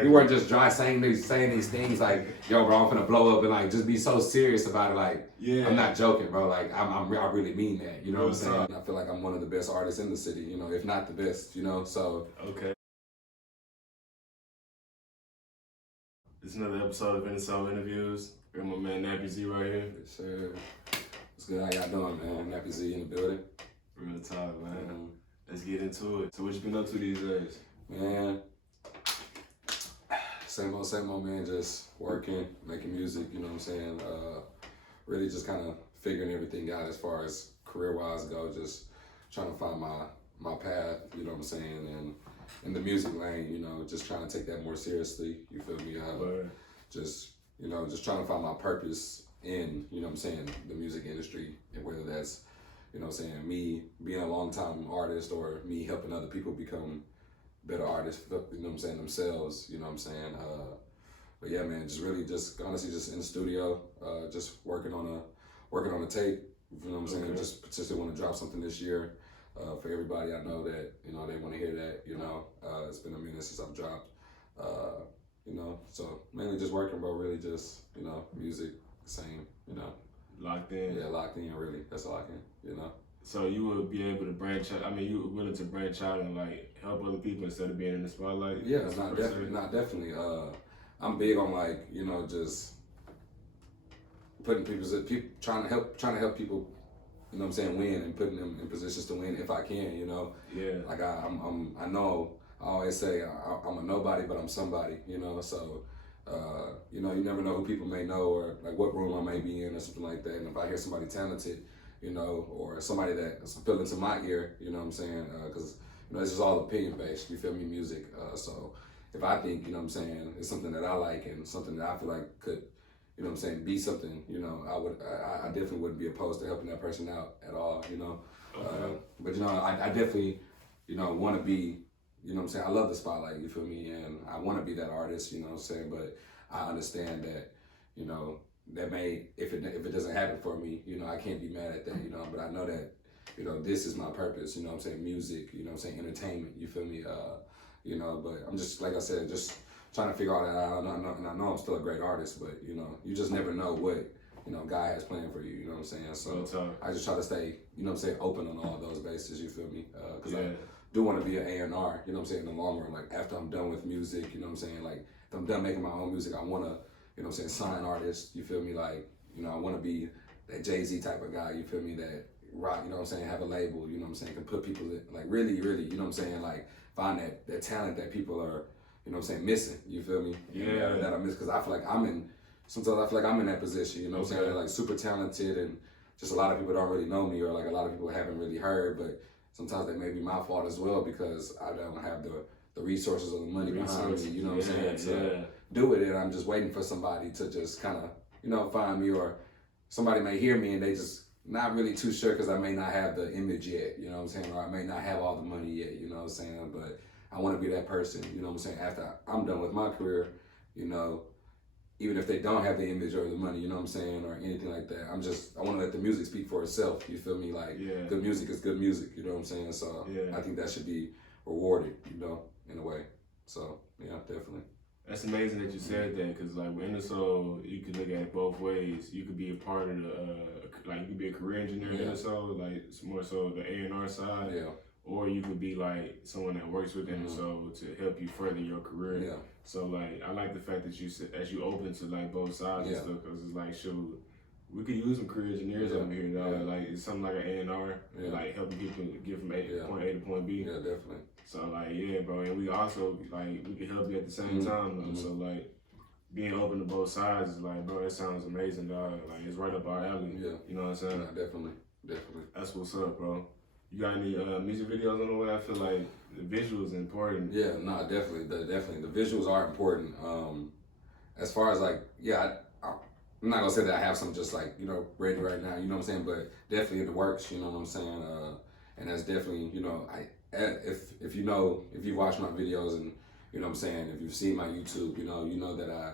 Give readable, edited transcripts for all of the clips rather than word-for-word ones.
We weren't just dry saying these things like, yo, bro, I'm finna blow up and like just be so serious about it. Like, Yeah. I'm not joking, bro. Like, I really mean that. You know what I'm saying? I feel like I'm one of the best artists in the city. You know, if not the best. You know, so okay. It's another episode of Innersole Interviews. Got my man NappyZee right here. Yes, sir. What's good? How y'all doing, man? NappyZee in the building. Real talk, man. Let's get into it. So what you been up to these days? Man, same old, man. Just working, making music. You know what I'm saying? Really just kind of figuring everything out as far as career-wise go. Just trying to find my path. You know what I'm saying? And in the music lane, you know, just trying to take that more seriously. You feel me? Just, you know, just trying to find my purpose in, you know what I'm saying, the music industry, and whether that's, you know what I'm saying, me being a long-time artist or me helping other people become better artists, you know what I'm saying, themselves, you know what I'm saying. But yeah, man, just really just honestly just in the studio, just working on a tape, you know what I'm saying. Okay. Just potentially want to drop something this year. For everybody, I know that, you know, they want to hear that, you know. It's been a minute since I've dropped, you know, so mainly just working, bro, really just, you know, music, same, you know. Locked in? Yeah, locked in, really. That's all I can, you know. So you would be able to branch out, I mean, you were willing to branch out and like help other people instead of being in the spotlight? Yeah, not definitely. I'm big on like, you know, just putting people trying to help people, you know what I'm saying, win and putting them in positions to win if I can, you know. Yeah. Like I know I always say I'm a nobody, but I'm somebody, you know. So, you know, you never know who people may know or like what room I may be in or something like that. And if I hear somebody talented, you know, or somebody that's appealing to my ear, you know what I'm saying, because you know, it's just all opinion based. You feel me, music. So if I think, you know what I'm saying, it's something that I like and something that I feel like could, you know what I'm saying, be something, you know, I definitely wouldn't be opposed to helping that person out at all, you know. Okay. But, you know, I definitely, you know, want to be, you know what I'm saying, I love the spotlight, you feel me, and I want to be that artist, you know what I'm saying, but I understand that, you know, that may, if it doesn't happen for me, you know, I can't be mad at that, you know, but I know that, you know, this is my purpose, you know what I'm saying, music, you know what I'm saying, entertainment, you feel me, you know, but I'm just, like I said, just trying to figure all that out. And I know I'm still a great artist, but you know, you just never know what, you know, God has planned for you, you know what I'm saying? So I just try to stay, you know what I'm saying, open on all those bases, you feel me? Because I do want to be an A&R, you know what I'm saying, in the long run, like after I'm done with music, you know what I'm saying, like if I'm done making my own music, I want to, you know what I'm saying, sign artists, you feel me, like, you know, I want to be that Jay-Z type of guy, you feel me, that rock, you know what I'm saying, have a label, you know what I'm saying, can put people in, like really, you know what I'm saying, like find that talent that people are, you know what I'm saying, missing, you feel me? Yeah. That I miss, because I feel like sometimes I feel like I'm in that position, you know what I'm saying, like super talented and just a lot of people don't really know me or like a lot of people haven't really heard, but sometimes that may be my fault as well because I don't have the resources or the money behind me, you know what I'm saying, to do it, and I'm just waiting for somebody to just kind of, you know, find me, or somebody may hear me and they just not really too sure because I may not have the image yet, you know what I'm saying, or I may not have all the money yet, you know what I'm saying, but I want to be that person, you know what I'm saying, after I'm done with my career, you know, even if they don't have the image or the money, you know what I'm saying, or anything like that, I want to let the music speak for itself, you feel me, like, good music is good music, you know what I'm saying, so I think that should be rewarded, you know, in a way, so, yeah, definitely. That's amazing that you said that, because like with Innersole, you can look at it both ways. You could be a part of the, like you could be a career engineer in Innersole, like it's more so the A&R side, or you could be like someone that works with Innersole to help you further your career. So like, I like the fact that you said, as you open to like both sides and stuff, because it's like, shoot, we could use some career engineers over here, though. Like it's something like an A&R, like helping people get from point A to point B. Yeah, definitely. So like, yeah, bro, and we also like we can help you at the same time, though. So like, being open to both sides is like, bro, that sounds amazing, dog. Like it's right up our alley. Yeah, you know what I'm saying? Yeah, definitely. That's what's up, bro. You got any music videos on the way? I feel like the visuals important. Yeah, no, definitely. The visuals are important. As far as like, I'm not gonna say that I have some just like, you know, ready right now, you know what I'm saying, but definitely in the works, you know what I'm saying, and that's definitely, you know, if you've watched my videos and, you know what I'm saying, if you've seen my YouTube, you know that I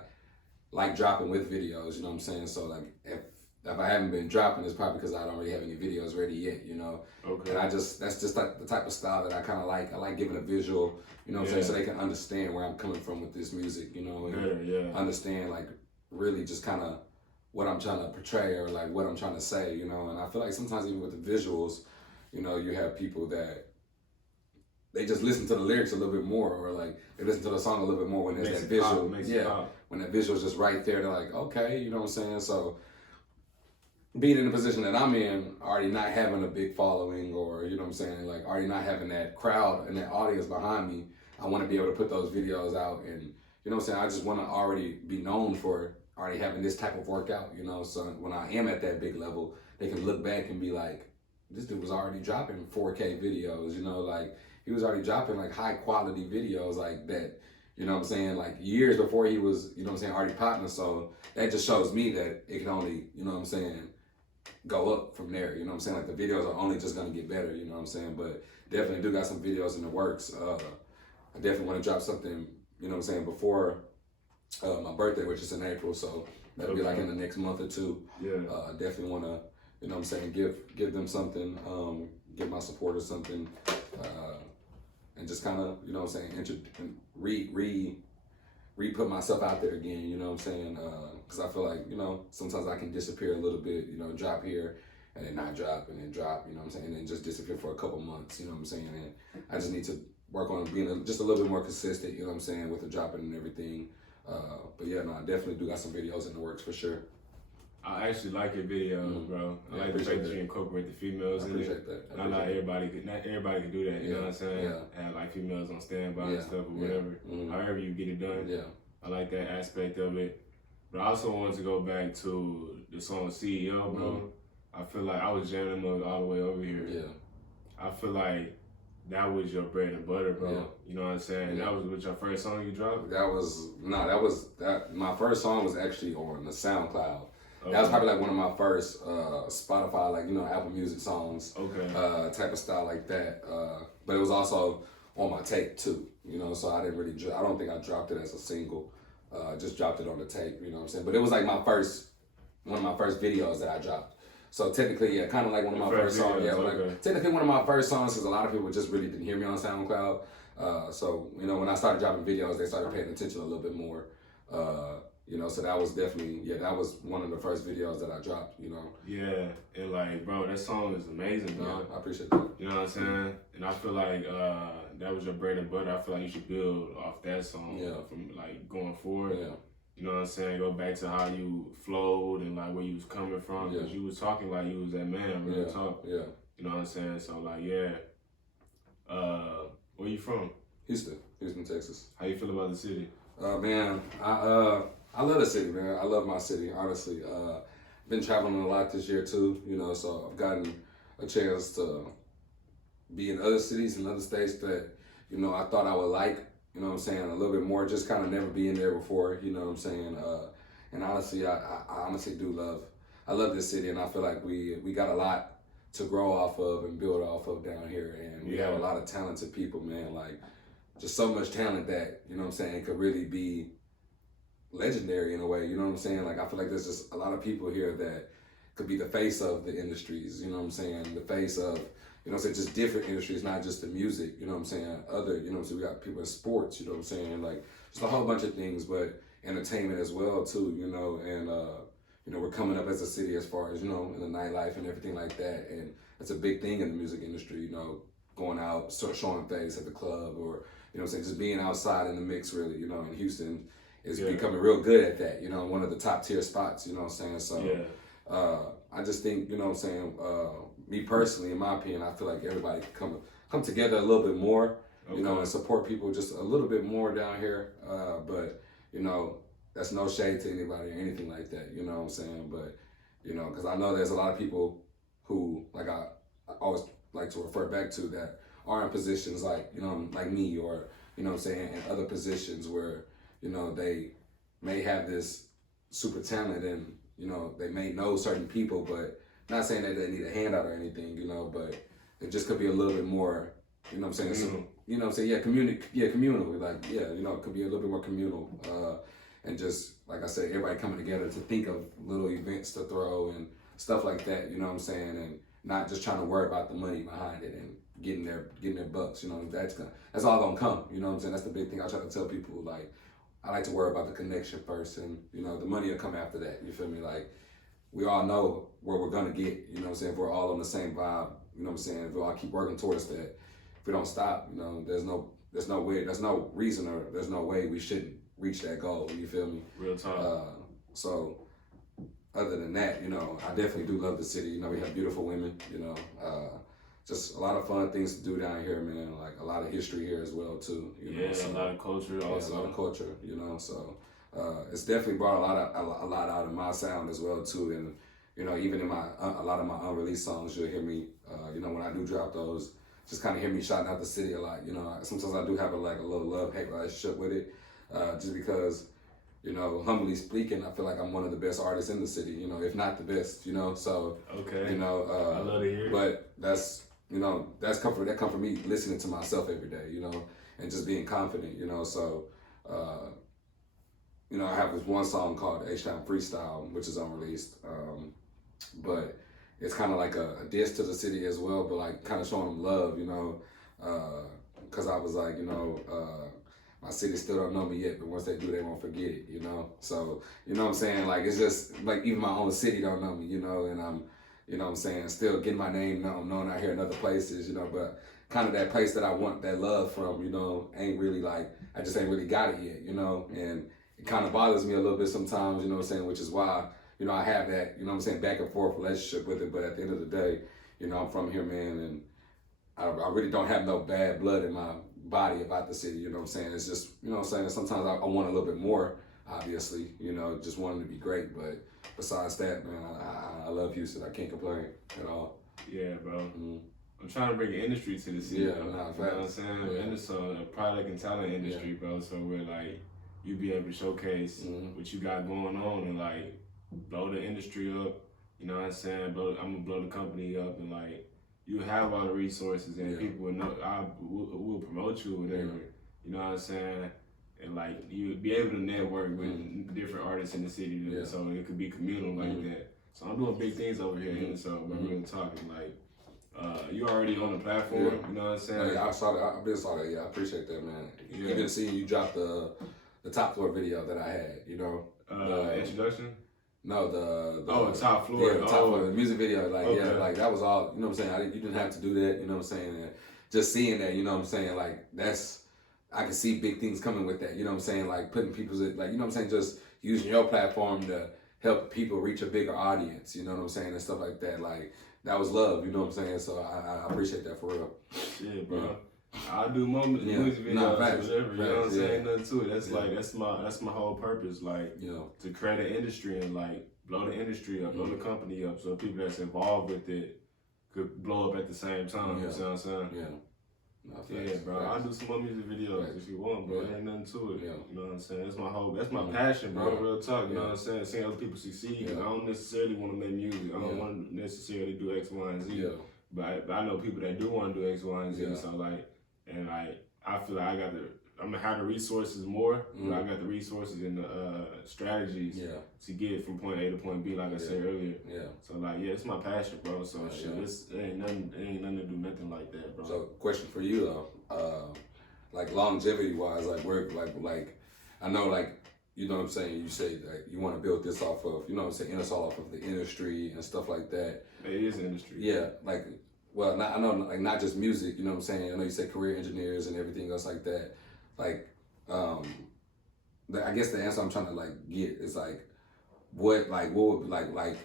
like dropping with videos, you know what I'm saying, so like, if I haven't been dropping, it's probably because I don't really have any videos ready yet, you know. Okay. And that's just like the type of style that I kind of like. I like giving a visual, you know what I'm saying, so they can understand where I'm coming from with this music, you know, and understand like really just kind of what I'm trying to portray or like what I'm trying to say, you know. And I feel like sometimes even with the visuals, you know, you have people that they just listen to the lyrics a little bit more, or like they listen to the song a little bit more when there's that visual. When that visual's just right there, they're like, okay, you know what I'm saying? So being in the position that I'm in, already not having a big following, or you know what I'm saying, like already not having that crowd and that audience behind me, I want to be able to put those videos out, and you know what I'm saying, I just want to already be known for already having this type of workout, you know, so when I am at that big level, they can look back and be like, this dude was already dropping 4K videos, you know, like he was already dropping like high quality videos like that, you know what I'm saying, like years before he was, you know what I'm saying, already popping. So that just shows me that it can only, you know what I'm saying, go up from there, you know what I'm saying, like the videos are only just gonna get better, you know what I'm saying, but definitely do got some videos in the works. I definitely want to drop something, you know what I'm saying, before my birthday, which is in April, so that'll be like in the next month or two. Definitely want to, you know what I'm saying, give them something, give my supporters something, and just kind of, you know what I'm saying, re-put myself out there again, you know what I'm saying, because I feel like, you know, sometimes I can disappear a little bit, you know, drop here, and then not drop, and then drop, you know what I'm saying, and then just disappear for a couple months, you know what I'm saying, and I just need to work on being just a little bit more consistent, you know what I'm saying, with the dropping and everything. But yeah, no, I definitely do got some videos in the works for sure. I actually like your videos, bro. I like the fact that you incorporate the females in it. I appreciate that. Not everybody can do that, you know what I'm saying? Have like females on standby and stuff or whatever. However you get it done. I like that aspect of it. But I also wanted to go back to the song CEO, bro. I feel like I was jamming those all the way over here. I feel like that was your bread and butter, bro. You know what I'm saying? That was your first song you dropped? My first song was actually on the SoundCloud. That was probably like one of my first Spotify, like, you know, Apple Music songs, type of style like that. But it was also on my tape too, you know, so I don't think I dropped it as a single. Just dropped it on the tape, you know what I'm saying? But it was like one of my first videos that I dropped. So technically, kind of like one of my first songs. Technically one of my first songs, because a lot of people just really didn't hear me on SoundCloud. So, you know, when I started dropping videos, they started paying attention a little bit more. You know, so that was definitely, that was one of the first videos that I dropped, you know. Yeah, and like, bro, that song is amazing, bro. Yeah, I appreciate that. You know what I'm saying? And I feel like that was your bread and butter. I feel like you should build off that song from like going forward. You know what I'm saying? Go back to how you flowed and like where you was coming from. Because you was talking like you was that man, real talk. You know what I'm saying? So like, where you from? Houston, Texas. How you feel about the city? Man, I love the city, man. I love my city, honestly. Been traveling a lot this year too, you know, so I've gotten a chance to be in other cities and other states that, you know, I thought I would like, you know what I'm saying, a little bit more, just kind of never being there before, you know what I'm saying. And honestly, I honestly I love this city, and I feel like we got a lot to grow off of and build off of down here, and we have a lot of talented people, man, like just so much talent that, you know what I'm saying, could really be legendary in a way, you know what I'm saying? Like, I feel like there's just a lot of people here that could be the face of the industries, you know what I'm saying? The face of, you know what I'm saying, just different industries, not just the music, you know what I'm saying? Other, you know what I'm saying, we got people in sports, you know what I'm saying? Like, just a whole bunch of things, but entertainment as well too, you know, and, you know, we're coming up as a city as far as, you know, in the nightlife and everything like that, and it's a big thing in the music industry, you know, going out, showing face at the club, or, you know what I'm saying, just being outside in the mix, really, you know, in Houston is becoming real good at that, you know, one of the top tier spots, you know what I'm saying? So I just think, you know what I'm saying, me personally, in my opinion, I feel like everybody can come together a little bit more, you know, and support people just a little bit more down here. But, you know, that's no shade to anybody or anything like that, you know what I'm saying? But, you know, because I know there's a lot of people who, like I always like to refer back to, that are in positions like, you know, like me, or, you know what I'm saying, in other positions where, you know, they may have this super talent and, you know, they may know certain people, but not saying that they need a handout or anything, you know, but it just could be a little bit more, you know what I'm saying, you know what I'm saying, communal, like, you know, it could be a little bit more communal, and just like I said, everybody coming together to think of little events to throw and stuff like that. You know what I'm saying? And not just trying to worry about the money behind it and getting their bucks. You know, that's all gonna come. You know what I'm saying? That's the big thing I try to tell people. Like, I like to worry about the connection first, and you know, the money will come after that. You feel me? Like, we all know where we're gonna get. You know what I'm saying? If we're all on the same vibe. You know what I'm saying? If we all keep working towards that, if we don't stop, you know, there's no way, there's no reason, or there's no way we shouldn't reach that goal. You feel me? Real talk. So other than that, you know, I definitely do love the city. You know, we have beautiful women. You know, just a lot of fun things to do down here, man. Like a lot of history here as well too. You know? So, a lot of culture also. Yeah, a lot of culture. You know, so it's definitely brought a lot out of my sound as well too. And you know, even in my a lot of my unreleased songs, you'll hear me. You know, when I do drop those, just kind of hear me shouting out the city a lot. You know, sometimes I do have a little love-hate relationship with it, just because, you know, humbly speaking, I feel like I'm one of the best artists in the city. You know, if not the best. You know, so okay. You know, I love to hear it. But that's, you know, that's comfort. That come from me listening to myself every day. You know, and just being confident. You know, so. You know, I have this one song called H-Town Freestyle, which is unreleased, but it's kind of like a diss to the city as well, but like kind of showing them love, you know, because I was like, you know, my city still don't know me yet, but once they do, they won't forget it, you know. So, you know what I'm saying? Like, it's just like even my own city don't know me, you know, and I'm, you know what I'm saying, still getting my name known out here in other places, you know, but kind of that place that I want that love from, you know, ain't really like, I just ain't really got it yet, you know, and it kind of bothers me a little bit sometimes, you know what I'm saying, which is why, you know, I have that, you know what I'm saying, back and forth relationship with it. But at the end of the day, you know, I'm from here, man, and I really don't have no bad blood in my body about the city, you know what I'm saying. It's just, you know what I'm saying, sometimes I want a little bit more, obviously, you know, just wanting to be great. But besides that, man, I love Houston. I can't complain at all. Yeah, bro. Mm-hmm. I'm trying to bring the industry to the city. Yeah, bro. You know what I'm saying? Yeah. Innersole, a product and talent industry, bro. So we're like, you be able to showcase what you got going on and like blow the industry up. You know what I'm saying? I'm gonna blow the company up, and like you have all the resources, and people will know. We'll promote you or whatever. You know what I'm saying? And like you be able to network with different artists in the city, so it could be communal like that. So I'm doing big things over here, and so we're really talking like. You already on the platform, you know what I'm saying? Yeah, I saw that. I've been saw that. Yeah, I appreciate that, man. You've been seeing you drop the top floor video that I had, you know. Introduction? No, the top floor. Yeah, the top floor, the music video. Like, like that was all, you know what I'm saying? You didn't have to do that, you know what I'm saying? And just seeing that, you know what I'm saying? Like, I can see big things coming with that, you know what I'm saying? Like, putting people's, like, you know what I'm saying? Just using your platform to help people reach a bigger audience, you know what I'm saying? And stuff like that. Like, that was love, you know what I'm saying? So I appreciate that for real. Yeah, bro. I'll do more music videos, whatever. You know what I'm saying? Nothing to it. That's like that's my whole purpose, like to create an industry and like blow the industry up, blow the company up, so people that's involved with it could blow up at the same time. You know what I'm saying? Yeah, bro. I'll do some more music videos if you want, bro. Ain't nothing to it. You know what I'm saying? That's my passion, bro. Real talk. You know what I'm saying? Seeing other people succeed. I don't necessarily want to make music. I don't want to necessarily do X, Y, and Z. But I know people that do want to do X, Y, and Z. So like, and like, I feel like I'm gonna have the resources more, but I got the resources and the strategies to get from point A to point B, like I said earlier. So like, it's my passion, bro. So it ain't nothing to do nothing like that, bro. So question for you though, like longevity wise, like work, like I know, like, you know what I'm saying, you say that you want to build this off of, you know what I'm saying, Innersole off of the industry and stuff like that. It is an industry. Yeah, like, well, I know, like, not just music, you know what I'm saying? I know you said career engineers and everything else like that. Like, I guess the answer I'm trying to like get is like, what would like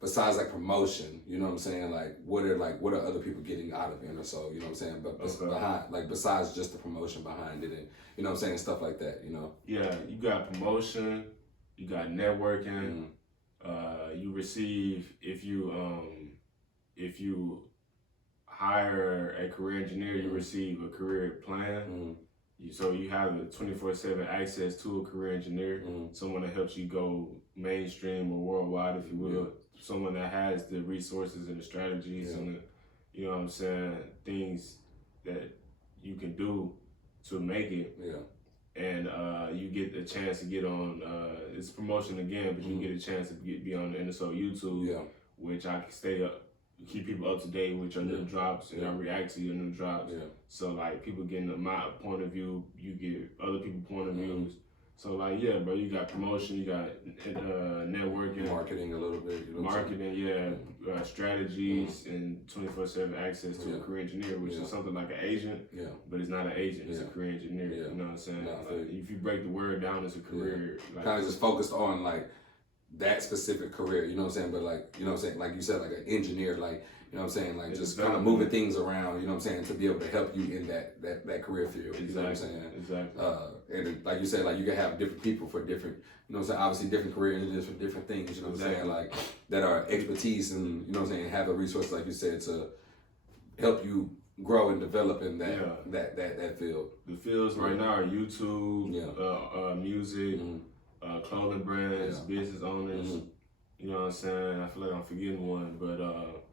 besides like promotion, you know what I'm saying? Like, what are other people getting out of Innersole, you know what I'm saying? But behind, like, besides just the promotion behind it, and you know what I'm saying, stuff like that, you know? Yeah, you got promotion, you got networking. You receive if you hire a career engineer, you receive a career plan. So you have a 24/7 access to a career engineer, someone that helps you go mainstream or worldwide, if you will, someone that has the resources and the strategies and the, you know what I'm saying, things that you can do to make it. and you get a chance to get on. It's promotion again, but you get a chance to be on the Innersole YouTube, which I can stay up, keep people up to date with your new drops, and I react to your new drops. So like people getting my point of view, you get other people's point of views. So like bro, you got promotion, you got networking, marketing a little bit, marketing, strategies, and 24/7 access to a career engineer, which is something like an agent, but it's not an agent, it's a career engineer. You know what I'm saying? If you break the word down, it's a career. Like, kind of just focused on like that specific career, you know what I'm saying? But like, you know what I'm saying? Like you said, like an engineer, like, you know what I'm saying? Like just kind of moving things around, you know what I'm saying? To be able to help you in that career field, you know what I'm saying? Exactly. And like you said, like you can have different people for different, you know what I'm saying? Obviously different career engineers for different things, you know what I'm saying? Like that are expertise and, you know what I'm saying? Have the resources, like you said, to help you grow and develop in that field. The fields right now are YouTube, music, clothing brands, business owners. You know what I'm saying? I feel like I'm forgetting one, but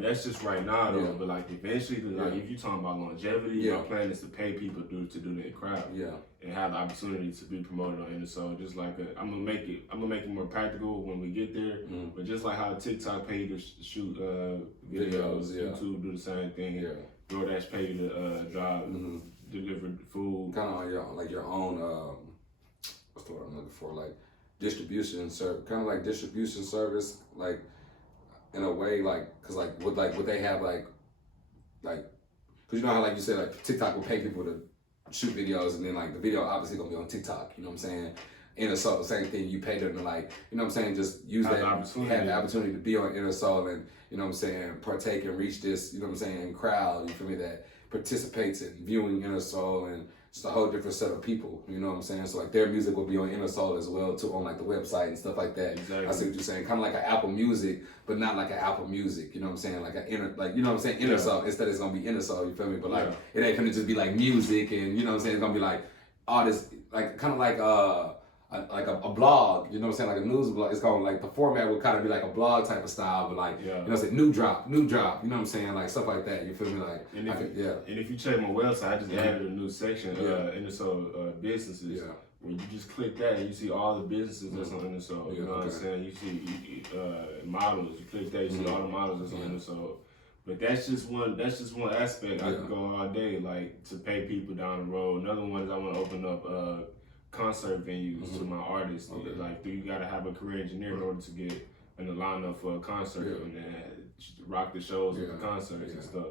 that's just right now though. But like eventually, like if you're talking about longevity, my plan is to pay people to do their craft, and have the opportunity to be promoted on Innersole. Just like I'm gonna make it more practical when we get there. But just like how TikTok paid to shoot videos, YouTube do the same thing. DoorDash pay you to drive, deliver food. Kind of like your own. What's the word I'm looking for? Like distribution service, kind of like distribution service, like in a way, like because like what they have like because you know how like you said like TikTok will pay people to shoot videos, and then like the video obviously gonna be on TikTok. You know what I'm saying? Innersole, the same thing. You pay them to like, you know what I'm saying? Just use have the opportunity to be on Innersole and, you know what I'm saying, partake and reach this, you know what I'm saying, crowd, you feel me, that participates in viewing Innersole, and just a whole different set of people, you know what I'm saying? So like their music will be on Innersole as well too, on like the website and stuff like that. Exactly. I see what you're saying. Kind of like an Apple Music, but not like an Apple Music, you know what I'm saying? Like you know what I'm saying? Innersole, instead it's gonna be Innersole, you feel me? But like it ain't gonna just be like music, and you know what I'm saying? It's gonna be like all this, like kind of like a blog, you know what I'm saying, like a news blog. It's called like the format would kind of be like a blog type of style, but like you know what I'm saying, new drop, you know what I'm saying, like stuff like that. You feel me, like and if you check my website, I just added a new section, Innersole businesses. When you just click that and you see all the businesses that's on Innersole. You know what I'm saying? You see models. You click that, you see all the models that's on Innersole. But that's just one aspect. I could go all day, like to pay people down the road. Another one is I want to open up concert venues to my artists. Like, do you gotta have a career engineer in order to get in the lineup for a concert and then rock the shows with the concerts and stuff.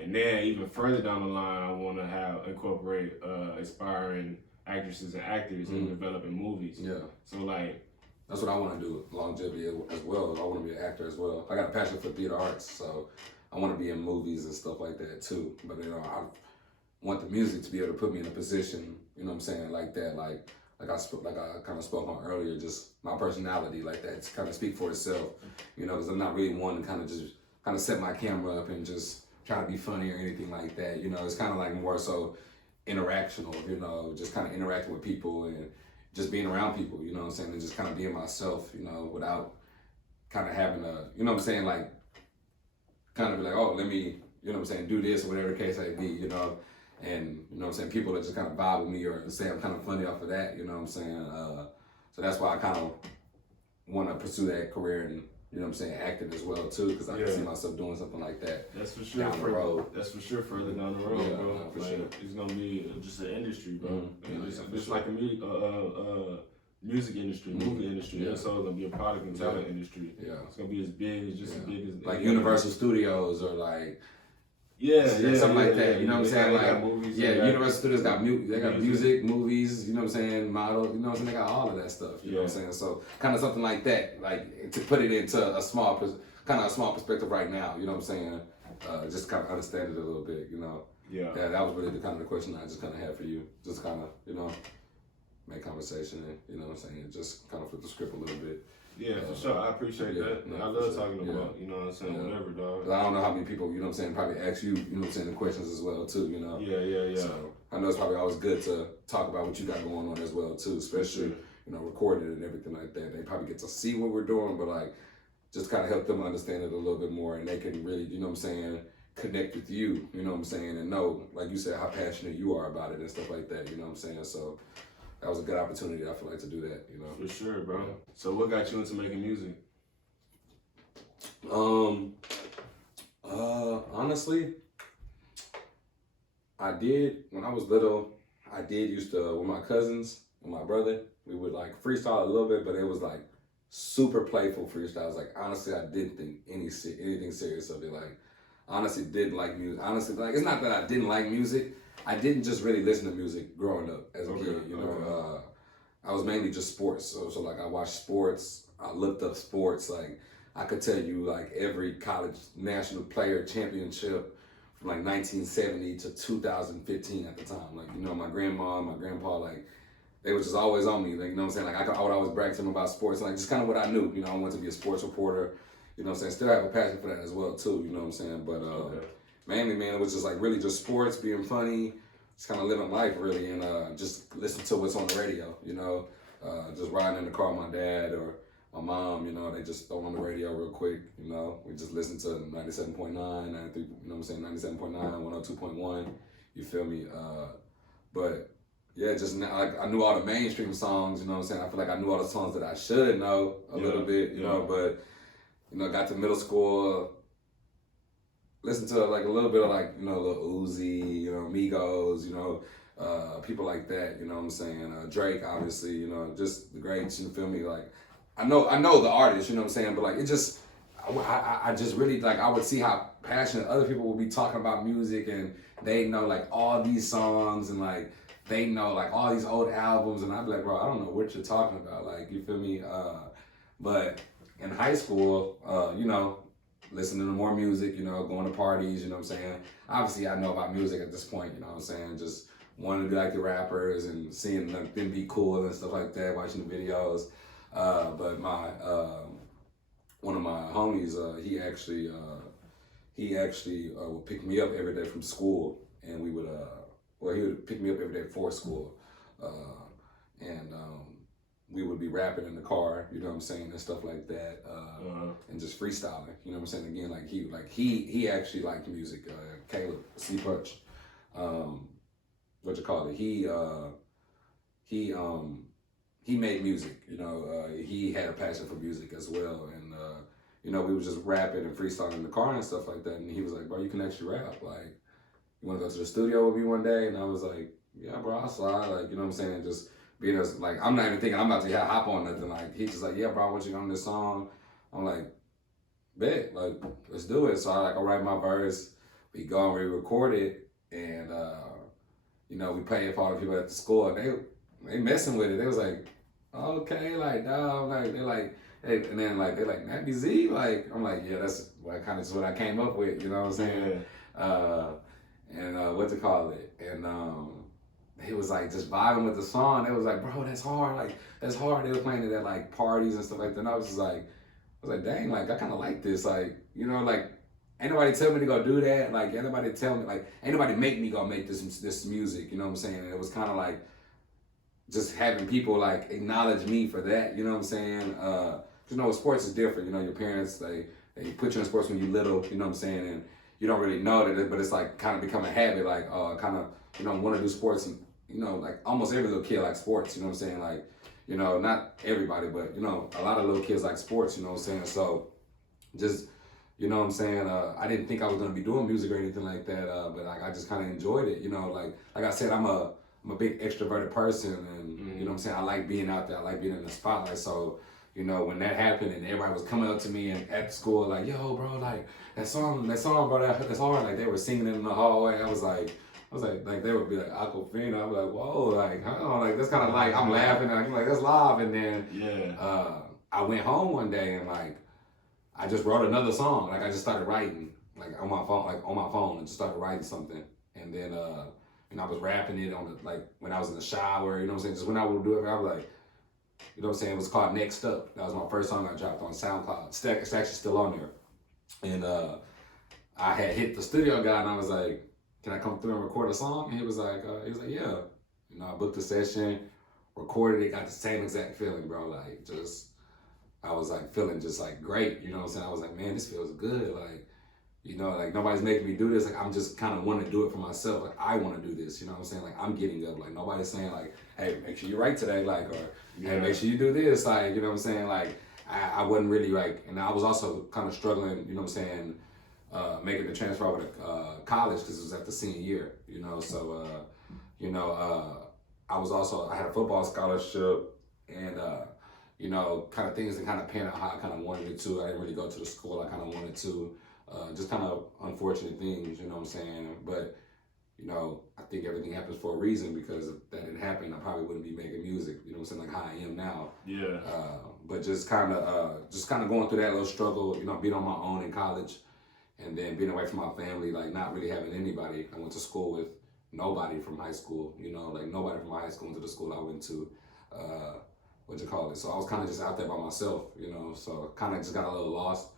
And then even further down the line, I want to incorporate aspiring actresses and actors in developing movies. So like, that's what I want to do, longevity as well. I want to be an actor as well. I got a passion for theater arts, so I want to be in movies and stuff like that too. But you know, I want the music to be able to put me in a position, you know what I'm saying, like that, like I kind of spoke on earlier, just my personality like that, to kind of speak for itself, you know, because I'm not really one to kind of set my camera up and just try to be funny or anything like that, you know. It's kind of like more so interactional, you know, just kind of interacting with people and just being around people, you know what I'm saying, and just kind of being myself, you know, without kind of having a, you know what I'm saying, like kind of be like, oh, let me, you know what I'm saying, do this or whatever the case may be, you know. And, you know what I'm saying, people that just kind of vibe with me or say I'm kind of funny off of that, you know what I'm saying? So that's why I kind of want to pursue that career and, you know what I'm saying, acting as well too, because I can see myself doing something like that. That's for sure. Down the road. That's for sure further down the road, bro. For like, sure. It's going to be just an industry, bro. It's like a music industry, movie industry. It's all going to be a product and talent industry. It's going to be as big as as big as... Like Universal Studios or like... something like that. You know what I'm saying? Like movies, Universal Studios got music, movies. You know what I'm saying? Model. You know what I'm saying? They got all of that stuff. You know what I'm saying? So kind of something like that, like to put it into a small perspective right now. You know what I'm saying? Just kind of understand it a little bit. You know? Yeah. That was really the kind of the question I just kind of had for you. Just kind of, you know, make conversation and, you know what I'm saying, just kind of flip the script a little bit. Yeah, for sure. I appreciate that. I love talking about, you know what I'm saying, whatever, dog. I don't know how many people, you know what I'm saying, probably ask you, you know what I'm saying, the questions as well, too, you know. So I know it's probably always good to talk about what you got going on as well, too, especially, you know, recorded and everything like that. They probably get to see what we're doing, but, like, just kind of help them understand it a little bit more, and they can really, you know what I'm saying, connect with you, you know what I'm saying, and know, like you said, how passionate you are about it and stuff like that, you know what I'm saying? So that was a good opportunity, I feel like, to do that, you know. For sure, bro. Yeah. So what got you into making music? Honestly, I did, when I was little, I did used to, with my cousins, with my brother, we would like freestyle a little bit, but it was like super playful freestyles. Like, honestly, I didn't think anything serious of it. Like, honestly, didn't like music. Honestly, like, it's not that I didn't like music. I didn't just really listen to music growing up as a kid, you know. I was mainly just sports. So like, I watched sports. I looked up sports. Like, I could tell you like every college national player championship from like 1970 to 2015 at the time. Like, you know, my grandma, my grandpa, like, they was just always on me. Like, you know what I'm saying? Like, I would always brag to them about sports. Like, just kind of what I knew. You know, I wanted to be a sports reporter. You know what I'm saying? Still have a passion for that as well, too. You know what I'm saying? But mainly, man, it was just like really just sports, being funny, just kind of living life, really, and just listen to what's on the radio, you know? Just riding in the car with my dad or my mom, you know, they just throw on the radio real quick, you know? We just listen to 97.9, 93, you know what I'm saying? 97.9, 102.1, you feel me? But yeah, just like I knew all the mainstream songs, you know what I'm saying? I feel like I knew all the songs that I should know a little bit, you know, but, you know, got to middle school, listened to like a little bit of like, you know, Lil Uzi, you know, Migos, you know, people like that, you know what I'm saying? Drake, obviously, you know, just the greats, you feel me? Like, I know the artist, you know what I'm saying? But like, it just, I just really, like, I would see how passionate other people would be talking about music, and they know like all these songs, and like, they know like all these old albums, and I'd be like, bro, I don't know what you're talking about, like, you feel me? But in high school, you know, listening to more music, you know, going to parties, you know what I'm saying? Obviously, I know about music at this point, you know what I'm saying? Just wanting to be like the rappers and seeing them be cool and stuff like that, watching the videos. But my one of my homies, he actually would pick me up every day from school, and we would he would pick me up every day before school, and we would be rapping in the car, you know what I'm saying, and stuff like that, and just freestyling, you know what I'm saying. Again, like he actually liked music. Caleb C. Punch, what you call it? He made music, you know. He had a passion for music as well, and you know, we was just rapping and freestyling in the car and stuff like that. And he was like, "Bro, you can actually rap. Like, you want to go to the studio with me one day?" And I was like, "Yeah, bro, I'll slide." Like, you know what I'm saying? Just being as like, I'm not even thinking I'm about to hop on nothing. Like, he's just like, "Yeah, bro, I want you on this song." I'm like, "Bet, like, let's do it." So I write my verse. We go and we record it, and you know, we play it for all the people at the school, and they messing with it. They was like, "Okay, like, dog," like, they're like, hey, and then like they're like, "NappyZee," like, I'm like, yeah, that's like kind of just what I came up with, you know what I'm saying? And what to call it? And he was like just vibing with the song. They was like, "Bro, that's hard, like, that's hard." They were playing it at like parties and stuff like that. And I was like, dang, like, I kind of like this, like, you know, like, ain't nobody tell me to go do that. Like, ain't nobody tell me, like, ain't nobody make me go make this music. You know what I'm saying? And it was kind of like just having people like acknowledge me for that. You know what I'm saying? You know, sports is different. You know, your parents they put you in sports when you're little. You know what I'm saying? And you don't really know that, but it's like kind of become a habit. Like, kind of, you know, want to do sports. And, you know, like almost every little kid likes sports. You know what I'm saying? Like, you know, not everybody, but, you know, a lot of little kids like sports, you know what I'm saying? So just, you know what I'm saying? I didn't think I was going to be doing music or anything like that, but like, I just kind of enjoyed it, you know? Like I said, I'm a big extroverted person, and, you know what I'm saying? I like being out there. I like being in the spotlight. So, you know, when that happened and everybody was coming up to me and at school, like, "Yo, bro, like, that song, bro, that's hard." Like, they were singing it in the hallway. I was like, they would be like, Aquafina. I was like, whoa, like, huh? Like, that's kind of like, I'm laughing. And I'm like, that's live. And then I went home one day and, like, I just wrote another song. Like, I just started writing, like, on my phone, and just started writing something. And then, and I was rapping it on the, like, when I was in the shower, you know what I'm saying? Just when I would do it, I was like, you know what I'm saying? It was called Next Up. That was my first song I dropped on SoundCloud. It's actually still on there. And I had hit the studio guy, and I was like, "Can I come through and record a song?" And he was like, "Yeah." You know, I booked the session, recorded it, got the same exact feeling, bro. Like, just, I was like feeling just like great. You know what I'm saying? I was like, man, this feels good. Like, You know, like nobody's making me do this. Like I'm just kind of want to do it for myself. Like I want to do this. You know what I'm saying? Like I'm getting up. Like nobody's saying like, hey, make sure you write today. Like or hey, make sure you do this. Like you know what I'm saying? Like I wasn't really like, and I was also kind of struggling. You know what I'm saying? Making the transfer over to college because it was at the senior year. You know, so you know I had a football scholarship and. You know, kind of things that kind of pan out how I kind of wanted it to. I didn't really go to the school I kind of wanted to. Just kind of unfortunate things, you know what I'm saying? But, you know, I think everything happens for a reason because if that didn't happen, I probably wouldn't be making music, you know what I'm saying, like how I am now. Yeah. But just kind of going through that little struggle, you know, being on my own in college and then being away from my family, like not really having anybody. I went to school with nobody from high school, you know, like nobody from my high school went to the school I went to. So I was kind of just out there by myself, you know, so kind of just got a little lost.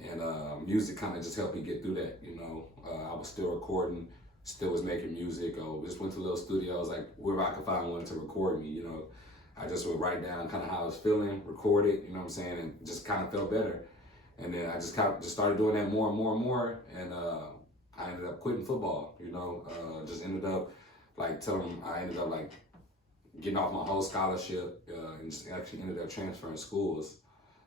And music kind of just helped me get through that, you know. I was still recording, still was making music. Just went to little studios, like wherever I could find one to record me, you know. I just would write down kind of how I was feeling, record it, you know what I'm saying, and just kind of felt better. And then I just kind of just started doing that more and more and more. And I ended up quitting football, you know. Just ended up like getting off my whole scholarship and just actually ended up transferring schools.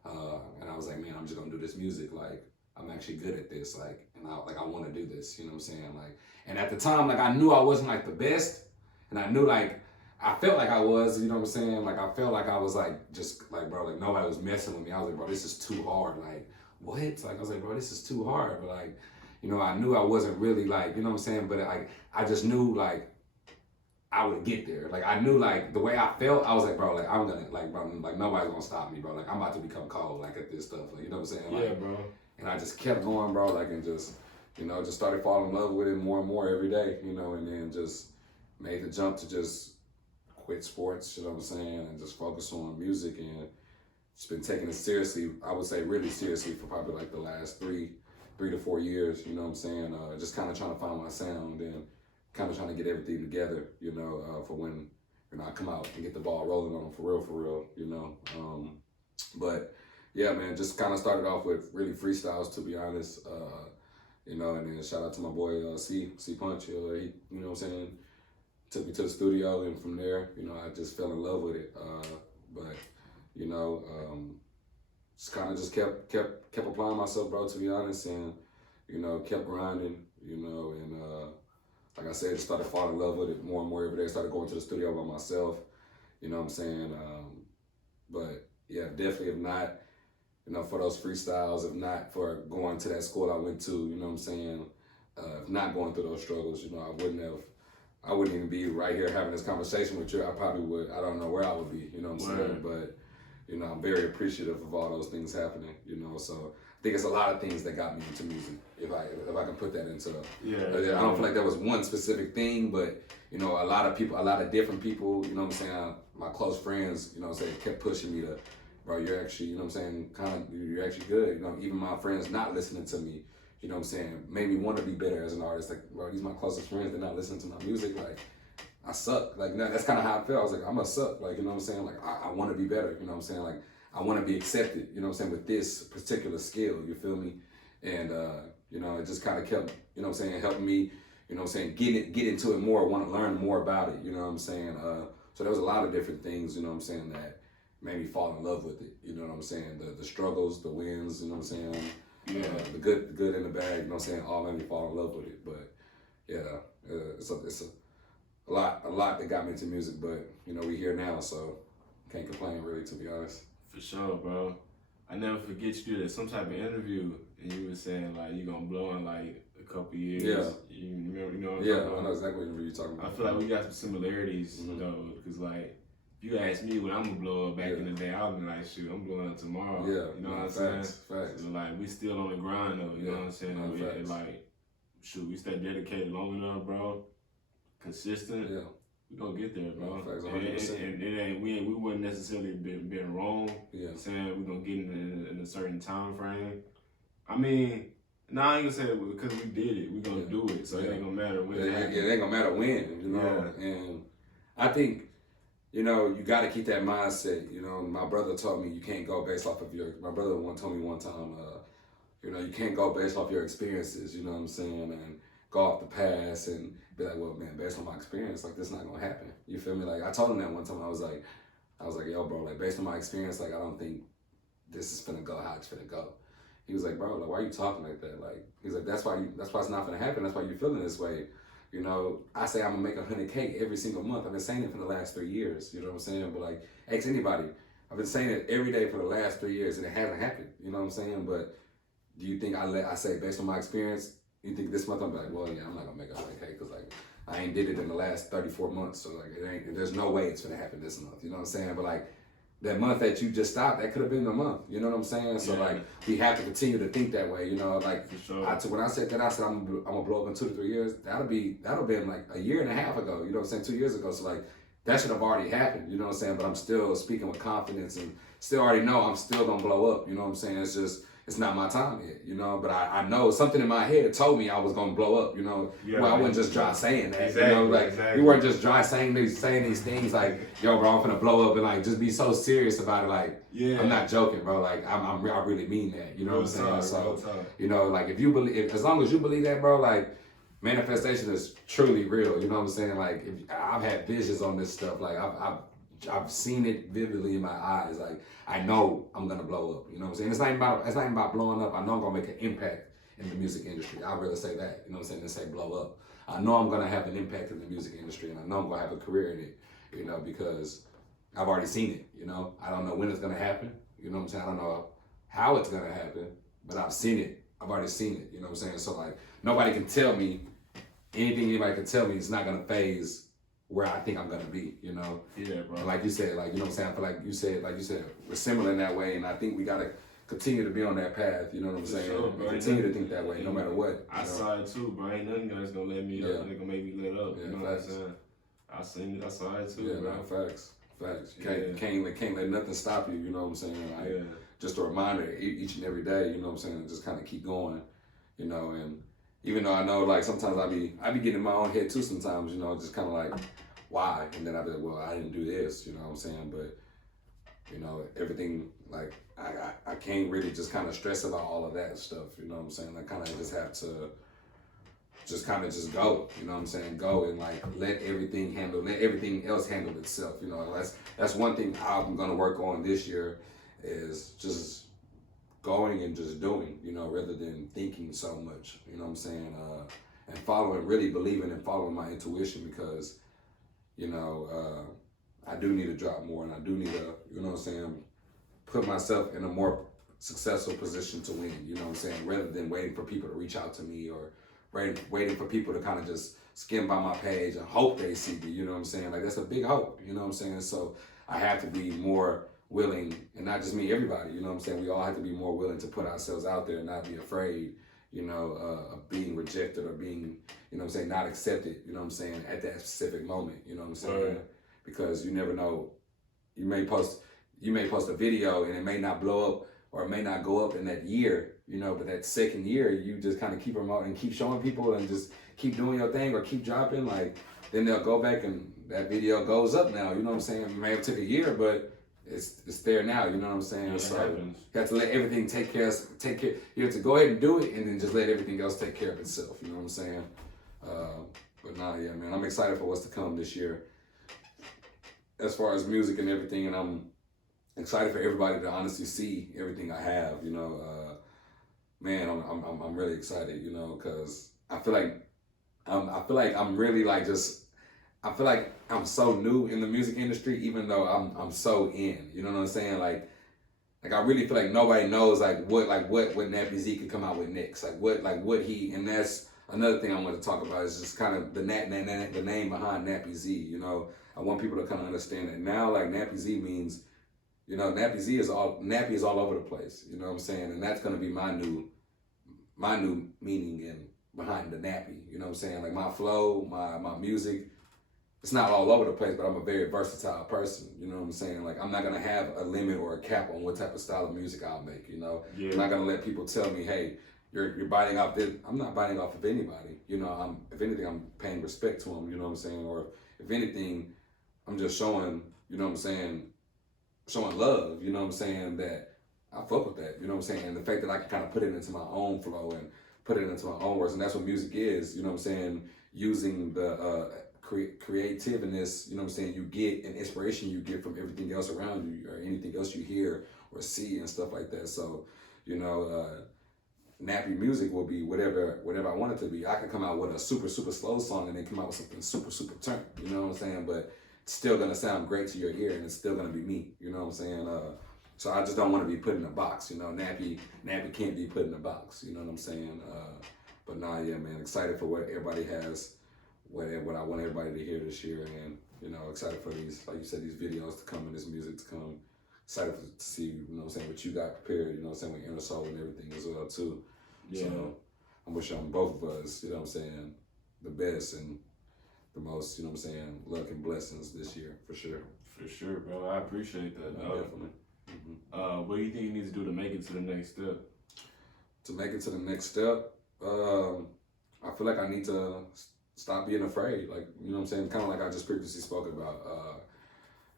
And I was like, man, I'm just gonna do this music. Like, I'm actually good at this. Like, and I want to do this. You know what I'm saying? Like, and at the time, like, I knew I wasn't like the best, and I knew like I felt like I was. You know what I'm saying? Like, I felt like I was like just like bro, like nobody was messing with me. I was like, bro, this is too hard. Like, what? Like, I was like, bro, this is too hard. But like, you know, I knew I wasn't really like, you know what I'm saying? But like, I just knew like. I would get there. Like I knew like the way I felt, I was like, bro, like I'm gonna like bro, like nobody's gonna stop me, bro. Like I'm about to become cold like at this stuff. Like you know what I'm saying? Like, yeah, bro. And I just kept going, bro, like and just, you know, just started falling in love with it more and more every day, you know, and then just made the jump to just quit sports, you know what I'm saying, and just focus on music and just been taking it seriously, I would say really seriously for probably like the last three to 4 years, you know what I'm saying? Just kind of trying to find my sound and kind of trying to get everything together, you know, for when, you know, I come out and get the ball rolling on them for real, you know. But yeah, man, just kind of started off with really freestyles, to be honest, you know, and then shout out to my boy C Punch, he, you know what I'm saying, took me to the studio, and from there, you know, I just fell in love with it. But you know, just kind of just kept applying myself, bro, to be honest, and you know, kept grinding, you know, and like I said, just started falling in love with it more and more every day. Started going to the studio by myself, you know what I'm saying? But yeah, definitely if not, you know, for those freestyles, if not for going to that school I went to, you know what I'm saying? If not going through those struggles, you know, I wouldn't even be right here having this conversation with you. I probably would, I don't know where I would be, you know what I'm saying? But, you know, I'm very appreciative of all those things happening, you know, so I think it's a lot of things that got me into music, if I can put that into, I don't feel like there was one specific thing, but, you know, a lot of different people, you know what I'm saying, my close friends, you know what I'm saying, kept pushing me to, bro, you're actually, you know what I'm saying, you're actually good, you know, even my friends not listening to me, you know what I'm saying, made me want to be better as an artist, like, bro, these are my closest friends, they're not listening to my music, like, I suck, like, that's kind of how I felt, I was like, I'm gonna suck, like, you know what I'm saying, like, I want to be better, you know what I'm saying, like, I want to be accepted, you know what I'm saying, with this particular skill, you feel me, and, you know, it just kind of kept, you know what I'm saying, helping me, you know what I'm saying, get into it more, want to learn more about it, you know what I'm saying, so there was a lot of different things, you know what I'm saying, that made me fall in love with it, you know what I'm saying, the struggles, the wins, you know what I'm saying, the good and the bad, you know what I'm saying, all made me fall in love with it, but yeah, it's a lot that got me into music, but you know, we here now, so can't complain really, to be honest. For sure, bro. I never forget you did some type of interview and you were saying like you're gonna blow in like a couple years. Yeah. You remember, you know what I'm Yeah, talking about? I know exactly what you're talking about. I feel like we got some similarities though, because like if you ask me when I'm gonna blow up back in the day, I would be like, shoot, I'm blowing up tomorrow. Yeah, you know what I'm saying? Facts. So, like we still on the grind though, you know what I'm saying? Facts. Like, shoot, we stay dedicated long enough, bro. Consistent. Yeah. We gonna get there, bro. Facts, and it ain't we wouldn't necessarily been wrong. Yeah. Saying we gonna get in a certain time frame. I mean, I ain't gonna say it because we did it. We gonna do it, so it ain't gonna matter when. It ain't gonna matter when, you know. Yeah. And I think, you know, you got to keep that mindset. You know, my brother told me you can't go based off of my brother told me one time, You know, you can't go based off your experiences, you know what I'm saying, and go off the past and be like, well, man, based on my experience, like, this not gonna happen. You feel me? Like, I told him that one time. I was like, yo, bro, like, based on my experience, like, I don't think this is finna go how it's finna go. He was like, bro, like, why are you talking like that? Like, he's like, that's why it's not gonna happen. That's why you're feeling this way. You know, I say I'm gonna make 100K every single month. I've been saying it for the last 3 years. You know what I'm saying? But like, ask anybody. I've been saying it every day for the last 3 years, and it hasn't happened. You know what I'm saying? But do you think I say based on my experience? You think this month I'm like, well, yeah, I'm not gonna make 100K because like I ain't did it in the last 34 months, so like it ain't. There's no way it's gonna happen this month. You know what I'm saying? But like, that month that you just stopped, that could have been the month. You know what I'm saying? So like, we have to continue to think that way. You know, like when I said that, I said I'm gonna blow up in 2 to 3 years. That'll been like a year and a half ago. You know what I'm saying? 2 years ago. So like, that should have already happened. You know what I'm saying? But I'm still speaking with confidence and still already know I'm still gonna blow up. You know what I'm saying? It's not my time yet, you know, but I know something in my head told me I was gonna blow up, you know. Well, I wasn't just dry saying that, you know, like we weren't just dry saying these things like, yo, bro, I'm gonna blow up and like just be so serious about it, like I'm not joking, bro. Like I really mean that, you know what I'm saying? So, you know, like if you believe, as long as you believe that, bro, like manifestation is truly real, you know what I'm saying? Like I've had visions on this stuff, like I've seen it vividly in my eyes. Like I know I'm gonna blow up. You know what I'm saying? It's not even about blowing up. I know I'm gonna make an impact in the music industry. I'd rather say that. You know what I'm saying? Than say blow up. I know I'm gonna have an impact in the music industry, and I know I'm gonna have a career in it. You know, because I've already seen it. You know, I don't know when it's gonna happen. You know what I'm saying? I don't know how it's gonna happen, but I've seen it. I've already seen it. You know what I'm saying? So like nobody can tell me anything. Anybody can tell me it's not gonna phase where I think I'm gonna be, you know. Yeah, bro. And like you said, like you know what I'm saying. I feel like you said, we're similar in that way, and I think we gotta continue to be on that path. You know what I'm saying? Sure, bro. Continue to think that way, no matter what. I saw it too, bro. Ain't nothing that's gonna let me up. Ain't gonna make me let up. Yeah, you know what I'm saying? I seen it. I saw it too, yeah, bro. No, facts. You can't let nothing stop you. You know what I'm saying? Like, just a reminder each and every day. You know what I'm saying? Just kind of keep going. You know, and even though I know, like sometimes I be getting in my own head too. Sometimes, you know, just kind of like, why? And then I'd be like, well, I didn't do this, you know what I'm saying? But, you know, everything, like, I can't really just kind of stress about all of that stuff, you know what I'm saying? I kind of just have to just kind of just go, you know what I'm saying? Go and, like, let everything else handle itself, you know? That's one thing I'm going to work on this year is just going and just doing, you know, rather than thinking so much, you know what I'm saying? And really believing and following my intuition because, you know, I do need to drop more and I do need to, you know what I'm saying, put myself in a more successful position to win, you know what I'm saying, rather than waiting for people to reach out to me or waiting for people to kind of just skim by my page and hope they see me, you know what I'm saying, like that's a big hope, you know what I'm saying, so I have to be more willing, and not just me, everybody, you know what I'm saying, we all have to be more willing to put ourselves out there and not be afraid, you know, of being rejected or being, you know what I'm saying, not accepted, you know what I'm saying, at that specific moment, you know what I'm saying? Right. Because you never know, you may post a video and it may not blow up or it may not go up in that year, you know, but that second year, you just kind of keep promoting and keep showing people and just keep doing your thing or keep dropping, like, then they'll go back and that video goes up now, you know what I'm saying? It may have took a year, but it's there now, you know what I'm saying? Yeah, so you have to let everything take care. You have to go ahead and do it, and then just let everything else take care of itself. You know what I'm saying? But nah, yeah, man, I'm excited for what's to come this year, as far as music and everything, and I'm excited for everybody to honestly see everything I have. You know, man, I'm really excited. You know, because I feel like I'm really like just. I feel like I'm so new in the music industry, even though I'm so in. You know what I'm saying? Like I really feel like nobody knows what NappyZee could come out with next. And that's another thing I want to talk about is just kind of the name behind NappyZee. You know, I want people to kind of understand that now. Like NappyZee means, you know, Nappy is all over the place. You know what I'm saying? And that's gonna be my new meaning and behind the nappy. You know what I'm saying? Like my flow, my music. It's not all over the place, but I'm a very versatile person. You know what I'm saying? Like I'm not gonna have a limit or a cap on what type of style of music I'll make. You know, I'm not gonna let people tell me, "Hey, you're biting off this." I'm not biting off of anybody. You know, if anything, I'm paying respect to them. You know what I'm saying? Or if anything, I'm just showing. You know what I'm saying? Showing love. You know what I'm saying? That I fuck with that, you know what I'm saying? And the fact that I can kind of put it into my own flow and put it into my own words, and that's what music is, you know what I'm saying? Using the creativeness, you know what I'm saying, you get, and inspiration you get from everything else around you or anything else you hear or see and stuff like that. So, you know, Nappy music will be whatever I want it to be. I can come out with a super slow song and then come out with something super turn. You know what I'm saying? But it's still gonna sound great to your ear and it's still gonna be me. You know what I'm saying? So I just don't want to be put in a box. You know, Nappy can't be put in a box. You know what I'm saying? But nah, yeah, man, excited for what everybody has, what I want everybody to hear this year, and you know, excited for these, like you said, these videos to come and this music to come. Excited to see, you know what I'm saying, what you got prepared, you know what I'm saying, with Innersole and everything as well, too. Yeah. So I'm wishing both of us, you know what I'm saying, the best and the most, you know what I'm saying, luck and blessings this year, for sure. For sure, bro. I appreciate that. Definitely. What do you think you need to do to make it to the next step? To make it to the next step, I feel like I need to stop being afraid, like, you know what I'm saying, kind of like I just previously spoke about,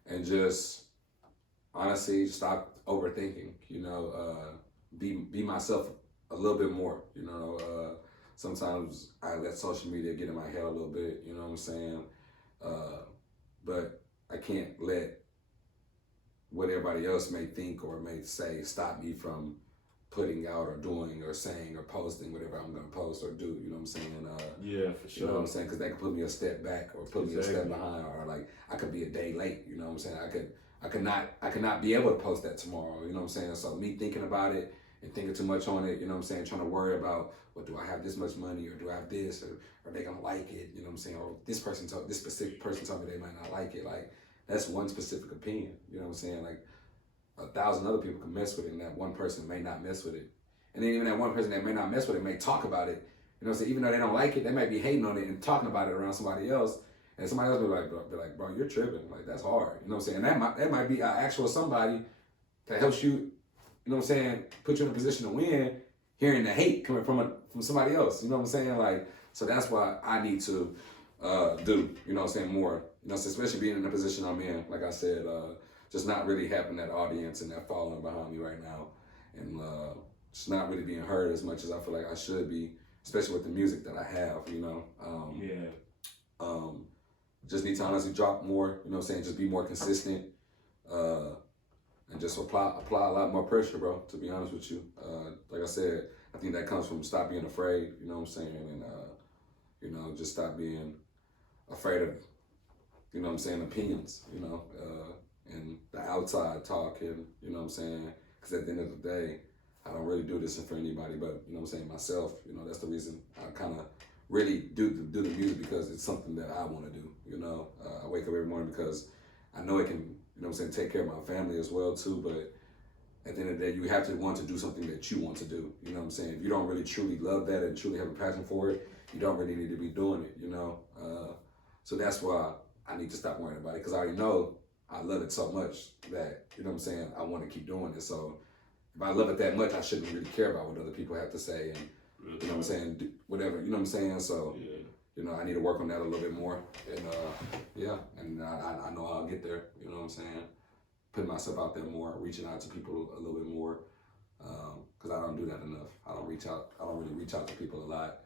and just honestly stop overthinking, you know, be myself a little bit more, you know. Sometimes I let social media get in my head a little bit, you know what I'm saying, but I can't let what everybody else may think or may say stop me from putting out or doing or saying or posting whatever I'm gonna post or do, you know what I'm saying? Yeah, for sure. You know what I'm saying? Because they could put me a step back or put me a step behind, or like I could be a day late, you know what I'm saying? I could not be able to post that tomorrow, you know what I'm saying? So me thinking about it and thinking too much on it, you know what I'm saying? Trying to worry about, well, do I have this much money or do I have this, or are they gonna like it, you know what I'm saying? Or this specific person told me they might not like it. Like, that's one specific opinion, you know what I'm saying? Like, 1,000 other people can mess with it, and that one person may not mess with it. And then even that one person that may not mess with it may talk about it. You know what I'm saying? Even though they don't like it, they might be hating on it and talking about it around somebody else. And somebody else will be like, bro, you're tripping. Like, that's hard. You know what I'm saying? That might be an actual somebody that helps you, you know what I'm saying, put you in a position to win, hearing the hate coming from somebody else. You know what I'm saying? Like, so that's why I need to do, you know what I'm saying, more. You know, especially being in the position I'm in, like I said, just not really having that audience and that following behind me right now, and just not really being heard as much as I feel like I should be, especially with the music that I have, you know. Just need to honestly drop more, you know what I'm saying, just be more consistent, and just apply a lot more pressure, bro, to be honest with you. Like I said, I think that comes from stop being afraid, you know what I'm saying, and, you know, just stop being afraid of, you know what I'm saying, opinions, you know, and the outside talk, and you know what I'm saying, because at the end of the day, I don't really do this for anybody but, you know what I'm saying, myself. You know, that's the reason I kind of really do the music, because it's something that I want to do, you know. I wake up every morning because I know it can, you know what I'm saying, take care of my family as well too, but at the end of the day, you have to want to do something that you want to do, you know what I'm saying. If you don't really truly love that and truly have a passion for it, you don't really need to be doing it, you know. So that's why I need to stop worrying about it, because I already know I love it so much that, you know what I'm saying, I want to keep doing it. So if I love it that much, I shouldn't really care about what other people have to say, and you know what I'm saying, whatever, you know what I'm saying. So you know, I need to work on that a little bit more, and and I know I'll get there, you know what I'm saying, putting myself out there more, reaching out to people a little bit more, because I don't do that enough. I don't really reach out to people a lot.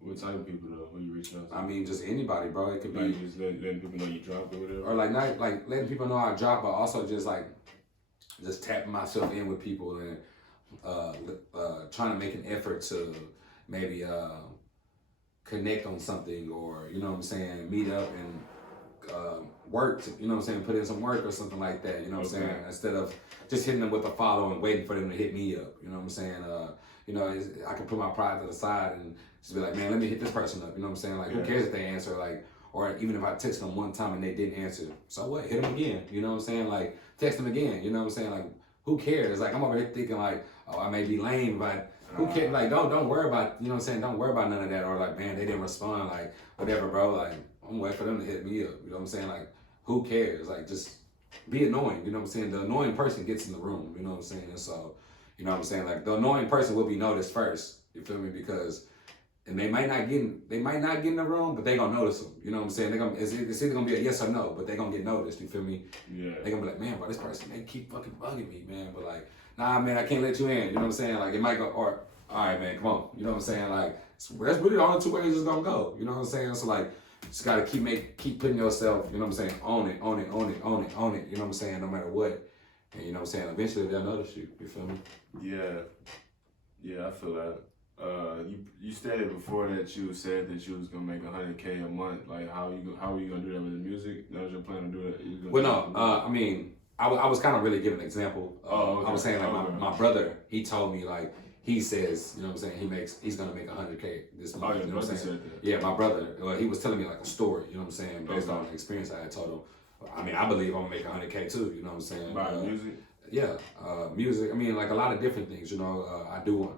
What type of people though? Who you reach out to? I mean, just anybody, bro. It could like be just letting people know you dropped or whatever, or like not like letting people know I dropped, but also just like just tapping myself in with people and trying to make an effort to maybe connect on something, or you know what I'm saying, meet up and work. You know what I'm saying, put in some work or something like that. You know what I'm saying, instead of just hitting them with a follow and waiting for them to hit me up. You know what I'm saying. You know, I can put my pride to the side and just be like, man, let me hit this person up. You know what I'm saying? Like, who cares if they answer? Like, or even if I text them one time and they didn't answer, so what? Hit them again. You know what I'm saying? Like, text them again. You know what I'm saying? Like, who cares? Like, I'm over here thinking like, oh, I may be lame, but who cares? Like, don't worry about, you know what I'm saying? Don't worry about none of that. Or like, man, they didn't respond. Like, whatever, bro. Like, I'm waiting for them to hit me up. You know what I'm saying? Like, who cares? Like, just be annoying. You know what I'm saying? The annoying person gets in the room. You know what I'm saying? So, you know what I'm saying? Like, the annoying person will be noticed first. You feel me? Because and they might not get in the room, but they gonna notice them. You know what I'm saying? It's either gonna be a yes or no, but they gonna get noticed. You feel me? Yeah. They gonna be like, man, bro, this person, they keep fucking bugging me, man. But like, nah, man, I can't let you in. You know what I'm saying? Like, it might go, or all right, man, come on. You know what I'm saying? Like, that's really the only two ways it's gonna go. You know what I'm saying? So like, just gotta keep putting yourself. You know what I'm saying? Own it. You know what I'm saying? No matter what. And you know what I'm saying? Eventually they'll notice you. You feel me? Yeah, I feel that. You stated before that you said that you was gonna make $100K a month. Like, how are you gonna do that with the music? That was your plan to do that? Well, no. I mean, I was kind of really giving an example. Okay. I was saying like my brother, he told me like he says, you know what I'm saying, he's gonna make $100K this month. Yeah, you know what I'm saying? said that. Yeah, my brother. Well, he was telling me like a story. You know what I'm saying, based on the experience I had told him. I mean, I believe I'm gonna make $100K too. You know what I'm saying? By music. Yeah, music. I mean, like a lot of different things. You know, I do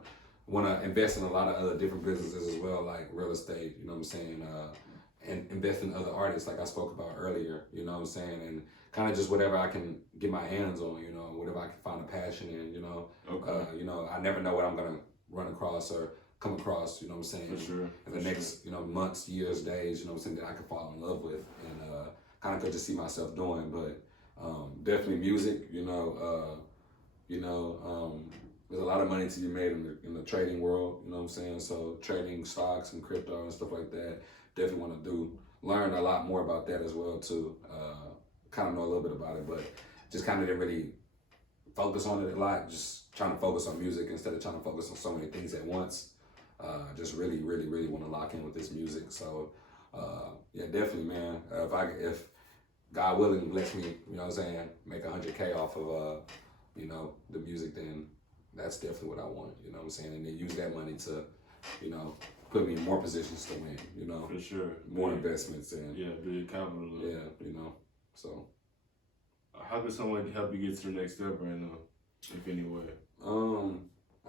want to invest in a lot of other different businesses as well, like real estate. You know what I'm saying? And invest in other artists, like I spoke about earlier. You know what I'm saying? And kind of just whatever I can get my hands on. You know, whatever I can find a passion in. You know. Okay. You know, I never know what I'm gonna run across or come across. You know what I'm saying? For sure. In the next, you know, months, years, days. You know what I'm saying? That I could fall in love with and kind of could just see myself doing, but. Definitely music, you know, there's a lot of money to be made in the trading world, you know what I'm saying? So trading stocks and crypto and stuff like that, definitely want to learn a lot more about that as well too. Kind of know a little bit about it, but just kind of didn't really focus on it a lot, just trying to focus on music instead of trying to focus on so many things at once. Just really want to lock in with this music. So yeah, definitely, man. If God willing lets me, you know what I'm saying, make $100K off of, you know, the music, then that's definitely what I want, you know what I'm saying? And then use that money to, you know, put me in more positions to win, you know? For sure. More investments and... Yeah, big capital. Yeah, you know, so... How can someone help you get to the next step right now, if any way?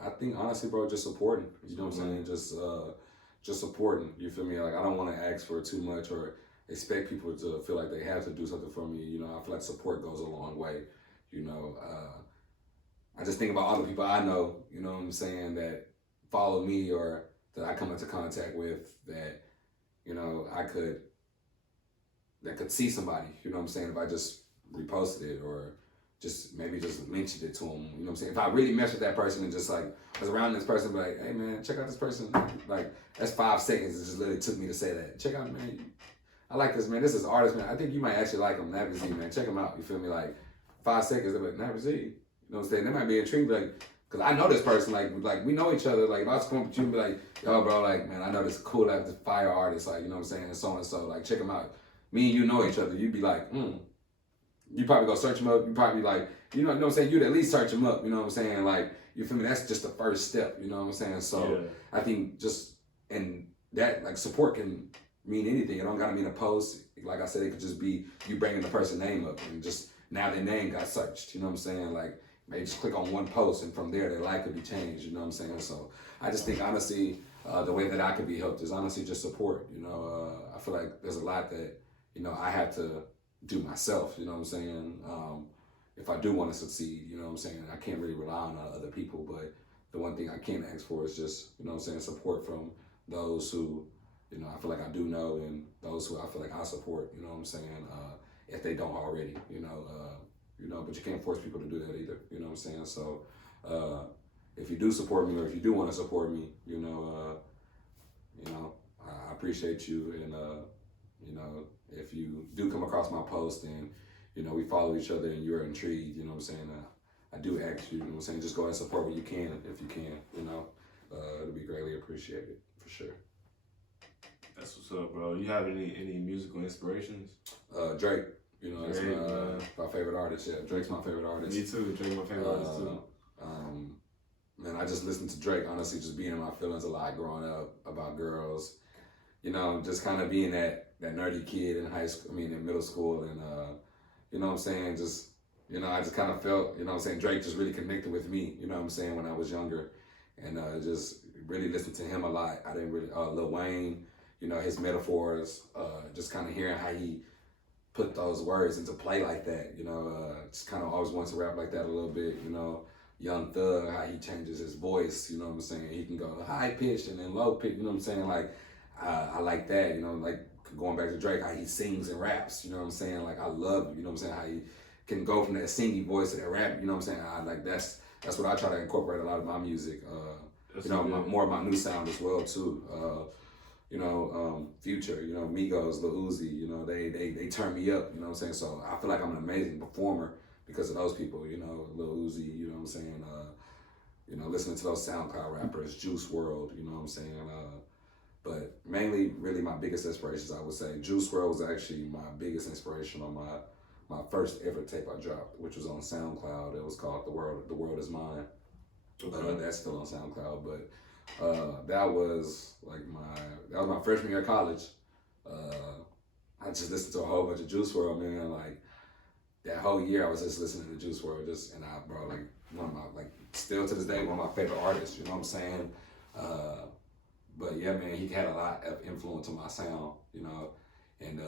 I think, honestly, bro, just supporting, you know what I'm saying? Just supporting, you feel me? Like, I don't want to ask for too much or expect people to feel like they have to do something for me. You know, I feel like support goes a long way. You know, I just think about all the people I know, you know what I'm saying, that follow me or that I come into contact with that, you know, that could see somebody, you know what I'm saying, if I just reposted it or just mentioned it to them, you know what I'm saying? If I really mess with that person and just like was around this person, be like, hey man, check out this person. Like, that's 5 seconds. It just literally took me to say that. Check out, man. I like this, man. This is artist, man. I think you might actually like him, NappyZee, man. Check him out. You feel me? Like 5 seconds, they're like, NappyZee. You know what I'm saying? They might be intrigued, like, cause I know this person. Like we know each other. Like if I was coming up to you and be like, yo, bro, like, man, I know this cool, like this fire artist, like, you know what I'm saying, and so and so. Like, check him out. Me and you know each other. You'd be like, You probably go search him up. You probably like, you know what I'm saying? You'd at least search him up. You know what I'm saying? Like, you feel me? That's just the first step. You know what I'm saying? So I think and that like support can mean anything. It don't gotta mean a post. Like I said, it could just be you bringing the person's name up and just now their name got searched. You know what I'm saying? Like maybe just click on one post and from there their life could be changed. You know what I'm saying? So I just think honestly, the way that I could be helped is honestly just support. You know, I feel like there's a lot that, you know, I have to do myself. You know what I'm saying? If I do want to succeed, you know what I'm saying? I can't really rely on other people, but the one thing I can ask for is just, you know what I'm saying, support from those who, you know, I feel like I do know and those who I feel like I support, you know what I'm saying, if they don't already, you know, but you can't force people to do that either, you know what I'm saying? So if you do support me or if you do want to support me, you know, I appreciate you and, you know, if you do come across my post and, you know, we follow each other and you're intrigued, you know what I'm saying, I do ask you, you know what I'm saying, just go ahead and support what you can if you can, you know, it'll be greatly appreciated, for sure. That's what's up, bro. You have any musical inspirations? Drake, you know, that's my favorite artist, yeah. Drake's my favorite artist. Me too, Drake's my favorite artist too. Man, I just listened to Drake, honestly, just being in my feelings a lot growing up about girls, you know, just kind of being that nerdy kid in in middle school and, you know what I'm saying, just, you know, I just kind of felt, you know what I'm saying, Drake just really connected with me, you know what I'm saying, when I was younger, and just really listened to him a lot. I didn't really, Lil Wayne, you know, his metaphors, just kind of hearing how he put those words into play like that, you know, just kind of always wanted to rap like that a little bit, you know, Young Thug, how he changes his voice, you know what I'm saying? He can go high pitched and then low pitched, you know what I'm saying? Like, I like that, you know, like going back to Drake, how he sings and raps, you know what I'm saying? Like, I love, you know what I'm saying, how he can go from that singing voice to that rap, you know what I'm saying? I like, that's what I try to incorporate a lot of my music, you know, more of my new sound as well, too. You know, Future, you know, Migos, Lil Uzi, you know, they turn me up, you know what I'm saying? So I feel like I'm an amazing performer because of those people, you know, Lil Uzi, you know what I'm saying? You know, listening to those SoundCloud rappers, Juice World, you know what I'm saying? But mainly, really, my biggest inspirations, I would say, Juice WRLD was actually my biggest inspiration on my first ever tape I dropped, which was on SoundCloud. It was called The World Is Mine. Okay. That's still on SoundCloud, but that was my freshman year of college. I just listened to a whole bunch of Juice WRLD, man. Like that whole year, I was just listening to Juice WRLD, and bro, like one of my, like, still to this day, one of my favorite artists. You know what I'm saying? But yeah, man, he had a lot of influence on my sound, you know, and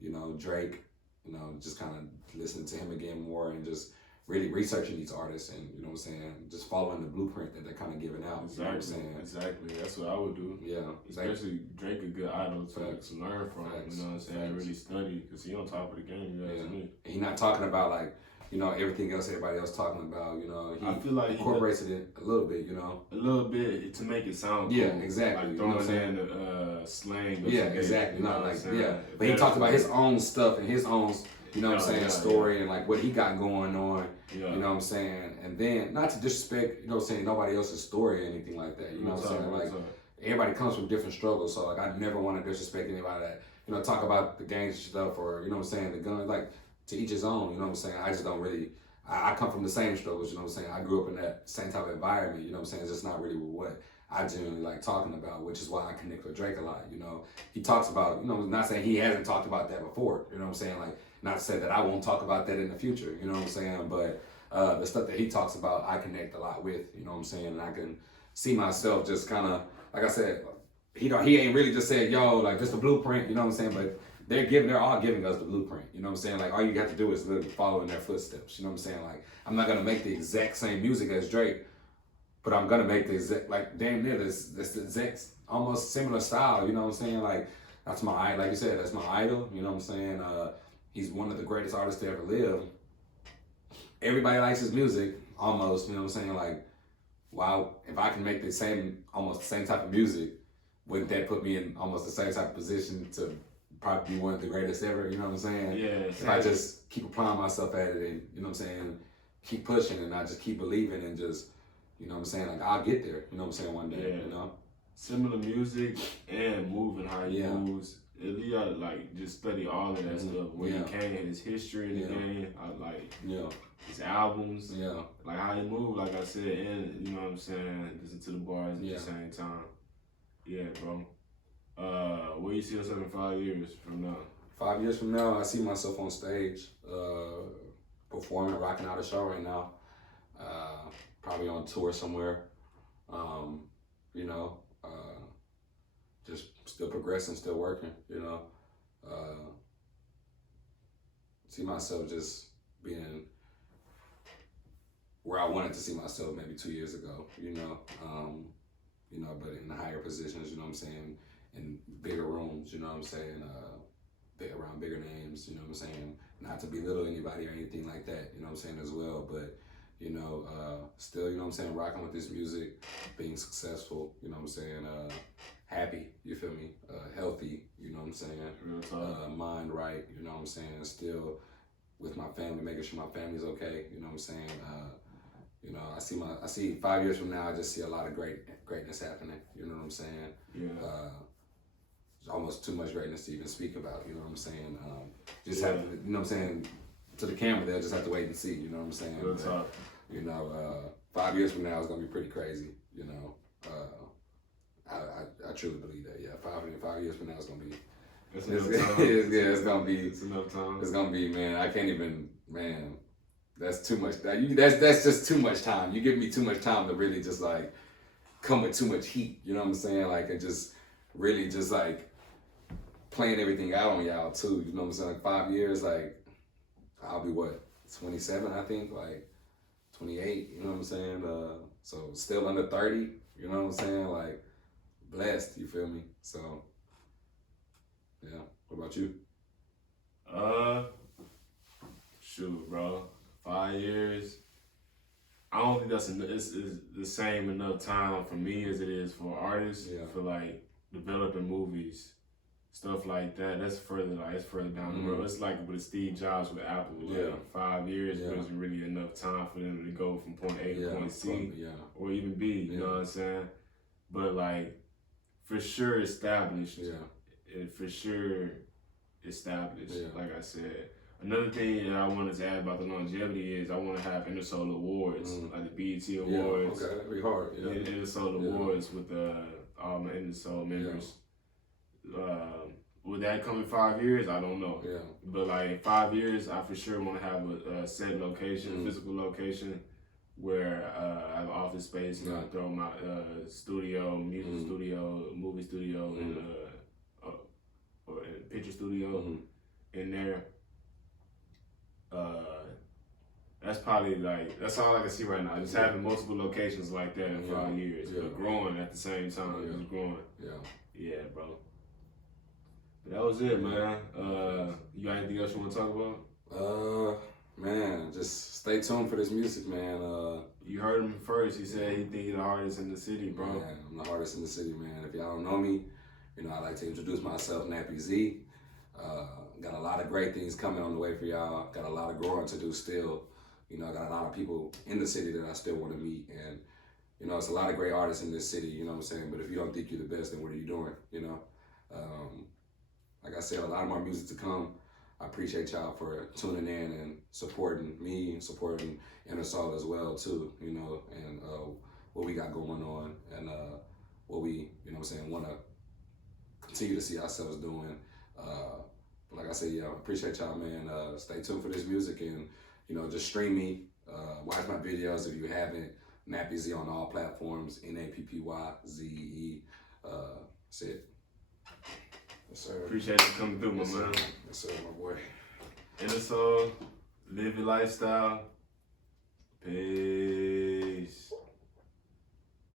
you know, Drake, you know, just kind of listening to him again more and just really researching these artists and, you know what I'm saying, just following the blueprint that they're kind of giving out. Exactly, you know what I'm saying? Exactly. That's what I would do. Yeah. Especially Drake, a good idol to learn from. You know what I'm saying? I really study because he on top of the game. You know me. And he not talking about like, you know, everything else everybody else talking about. You know, he I feel like incorporates it a little bit. You know, a little bit to make it sound cool. Yeah, exactly. Like throwing in the slang. Yeah, exactly. Not like but he talked about his own stuff and his own, you know what I'm saying, story and like what he got going on. Yeah. You know what I'm saying? And then not to disrespect, you know what I'm saying, nobody else's story or anything like that. You know what I'm saying? Like everybody comes from different struggles, so like I never want to disrespect anybody that, you know, talk about the gang stuff or, you know what I'm saying, the gun, like to each his own, you know what I'm saying? I just don't really, I come from the same struggles, you know what I'm saying? I grew up in that same type of environment, you know what I'm saying? It's just not really what I genuinely like talking about, which is why I connect with Drake a lot, you know? He talks about, you know, not saying he hasn't talked about that before, you know what I'm saying? Like, not to say that I won't talk about that in the future, you know what I'm saying? But the stuff that he talks about, I connect a lot with, you know what I'm saying? And I can see myself just kind of, like I said, he ain't really just said, yo, like just a blueprint, you know what I'm saying? But they're all giving us the blueprint, you know what I'm saying? Like all you have to do is literally follow in their footsteps, you know what I'm saying? Like I'm not gonna make the exact same music as Drake, but I'm gonna make the exact, like damn near this the exact, almost similar style, you know what I'm saying? Like that's my, like you said, that's my idol, you know what I'm saying? He's one of the greatest artists to ever live. Everybody likes his music, almost, you know what I'm saying? Like, wow, if I can make almost the same type of music, wouldn't that put me in almost the same type of position to probably be one of the greatest ever, you know what I'm saying? Yeah, exactly. If I just keep applying myself at it and, you know what I'm saying, keep pushing and I just keep believing and just, you know what I'm saying, like I'll get there, you know what I'm saying, one day, you know? Similar music and moving how he moves. You gotta like just study all of that stuff. Where he came, his history in the game, his albums, like how he moved, like I said, and you know what I'm saying, listen to the bars at the same time. Yeah, bro. Where you see yourself in 5 years from now? 5 years from now, I see myself on stage, performing, rocking out a show right now. Probably on tour somewhere. You know, just still progressing, still working, you know. See myself just being where I wanted to see myself maybe 2 years ago, you know. But in higher positions, you know what I'm saying, in bigger rooms, you know what I'm saying, around bigger names, you know what I'm saying, not to belittle anybody or anything like that, you know what I'm saying, as well, but, you know, still, you know what I'm saying, rocking with this music, being successful, you know what I'm saying, happy, you feel me, healthy, you know what I'm saying, mind right, you know what I'm saying, still with my family, making sure my family's okay, you know what I'm saying, you know, I see 5 years from now, I just see a lot of greatness happening, you know what I'm saying, almost too much greatness to even speak about, you know what I'm saying, just have to, you know what I'm saying, to the camera, they'll just have to wait and see, you know what I'm saying, but, you know, 5 years from now, it's going to be pretty crazy, you know, I truly believe that, 5 years from now, it's going to be, it's going to be, it's enough time. It's going to be, man, I can't even, man, that's too much, that's just too much time. You give me too much time to really just like, come with too much heat, you know what I'm saying, like, and just really just like, playing everything out on y'all too, you know what I'm saying, like 5 years, like, I'll be what, 27, I think, like, 28, you know what I'm saying? So still under 30, you know what I'm saying? Like, blessed, you feel me? So, yeah. What about you? Shoot, bro. 5 years. I don't think that's it's the same enough time for me as it is for artists. Yeah. For like developing movies, stuff like that. That's further it's further down the road. It's like with Steve Jobs with Apple. Like 5 years wasn't really enough time for them to go from point A to point C or even B. You know what I'm saying? But like for sure established. Yeah. For sure established. Yeah. Like I said. Another thing that I wanted to add about the longevity is I want to have Innersole Awards, like the BET Awards. Yeah, okay, that'd be hard. Yeah. Innersole Awards with all my Innersole members. Would that come in 5 years? I don't know. Yeah. But like 5 years, I for sure want to have a set location, physical location, where I have office space and I throw my studio, music studio, movie studio, and or picture studio in there. That's probably like, that's all I can see right now. Just having multiple locations like that in 5 years, but growing at the same time. Just growing. Yeah, bro. But that was it, man. You got anything else you want to talk about? Man, just stay tuned for this music, man. You heard him first. He said he think he's the hardest in the city, bro. Man, I'm the hardest in the city, man. If y'all don't know me, you know, I like to introduce myself, NappyZee. Got a lot of great things coming on the way for y'all. Got a lot of growing to do still. You know, I got a lot of people in the city that I still want to meet. And, you know, it's a lot of great artists in this city, you know what I'm saying? But if you don't think you're the best, then what are you doing, you know? Like I said, a lot more music to come. I appreciate y'all for tuning in and supporting me and supporting Innersole as well, too, you know, and what we got going on and what we, you know what I'm saying, want to continue to see ourselves doing. But like I said, I appreciate y'all, man. Stay tuned for this music and, you know, just stream me. Watch my videos if you haven't. NappyZee on all platforms. NappyZee. That's it. Yes, sir. Appreciate you coming through, my man. Yes, sir, my boy. Innersole, live your lifestyle. Peace.